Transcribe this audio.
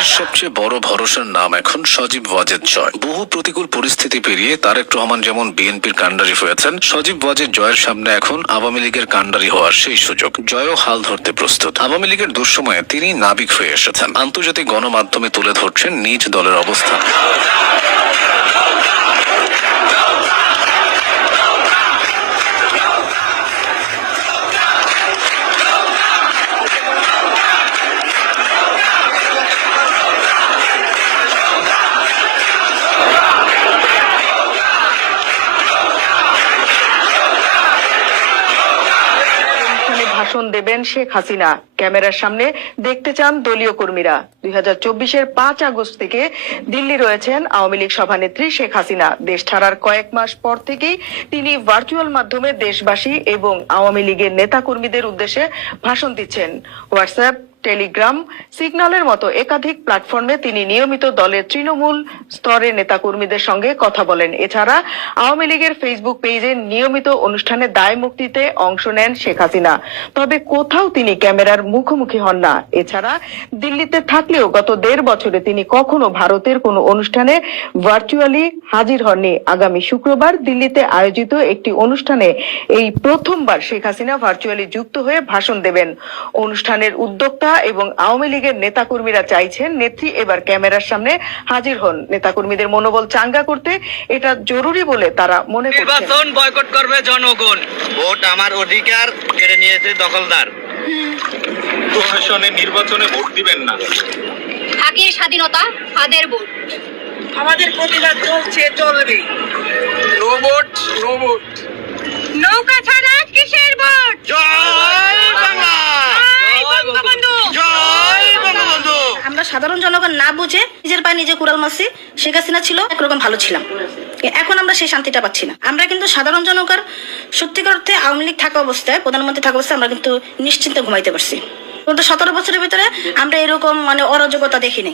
দেশের সবচেয়ে বড় ভরসার নাম এখন সজীব ওয়াজেদ জয়। বহু প্রতিকূল পরিস্থিতি পেরিয়ে তারেক রহমান যেমন বিএনপির কাণ্ডারি হয়েছেন, সজীব ওয়াজেদ জয়ের সামনে এখন আওয়ামী লীগের কাণ্ডারি হওয়ার সেই সুযোগ। জয়ও হাল ধরতে প্রস্তুত। আওয়ামী লীগের দুঃসময়ে তিনি নাবিক হয়ে এসেছেন, আন্তর্জাতিক গণমাধ্যমে তুলে ধরছেন নিজ দলের অবস্থান। ভাষণ দেবেন শেখ হাসিনা, ক্যামেরার সামনে দেখতে চান দলীয় কর্মীরা। 2024-এর 5 আগস্ট থেকে দিল্লি রয়েছেন আওয়ামী লীগ সভানেত্রী শেখ হাসিনা। দেশ ছাড়ার কয়েক মাস পর থেকেই তিনি ভার্চুয়াল মাধ্যমে দেশবাসী এবং আওয়ামী লীগের নেতা কর্মীদের উদ্দেশ্যে ভাষণ দিচ্ছেন। হোয়াটসঅ্যাপ, টেলিগ্রাম, সিগন্যালের মতো একাধিক প্ল্যাটফর্মে তিনি নিয়মিত দলের তৃণমূল স্তরের নেতাকর্মীদের সঙ্গে কথা বলেন। এছাড়া আওয়ামী লীগের ফেসবুক পেজে নিয়মিত অনুষ্ঠানে দায় মুক্তিতে অংশ নেন শেখ হাসিনা। তবে কোথাও তিনি ক্যামেরার মুখোমুখি হন না। এছাড়া দিল্লিতে থাকলেও গত 1.5 বছরে তিনি কখনো ভারতের কোনো অনুষ্ঠানে ভার্চুয়ালি হাজির হননি। আগামী শুক্রবার দিল্লিতে আয়োজিত একটি অনুষ্ঠানে এই প্রথমবার শেখ হাসিনা ভার্চুয়ালি যুক্ত হয়ে ভাষণ দেবেন। অনুষ্ঠানের উদ্যোক্তা এবং আওয়ামী লীগের নেতাকর্মীরা চাইছেন নেত্রী এবার ক্যামেরার সামনে হাজির হন। নেতাকর্মীদের মনোবল চাঙ্গা করতে এটা জরুরি বলে তারা মনে করছেন। নির্বাচন বয়কট করবে জনগণ। ভোট আমার অধিকার কেড়ে নিয়েছে দখলদার। প্রশাসনে নির্বাচনে ভোট দিবেন না। আগে স্বাধীনতা, আদের ভোট। আমাদের প্রতিবাদ চলছে, চলবে। No vote, no vote. নৌকা ছাড়া কিসের ভোট? জয় বাংলা, জয় বঙ্গবন্ধু। আমরা সাধারণ জনগণ না বুঝে নিজের পায়ে নিজে কুড়াল মারছি। শেখ হাসিনা ছিল একরকম ভালো ছিলাম, এখন আমরা সেই শান্তিটা পাচ্ছি না। আমরা কিন্তু সাধারণ জনগণ সত্যিকার অর্থে আওয়ামী লীগ থাকা অবস্থায়, প্রধানমন্ত্রী থাকা অবস্থায় আমরা কিন্তু নিশ্চিন্তে ঘুমাইতে পারছি। কিন্তু 17 বছরের ভিতরে আমরা এরকম অরাজকতা দেখিনি।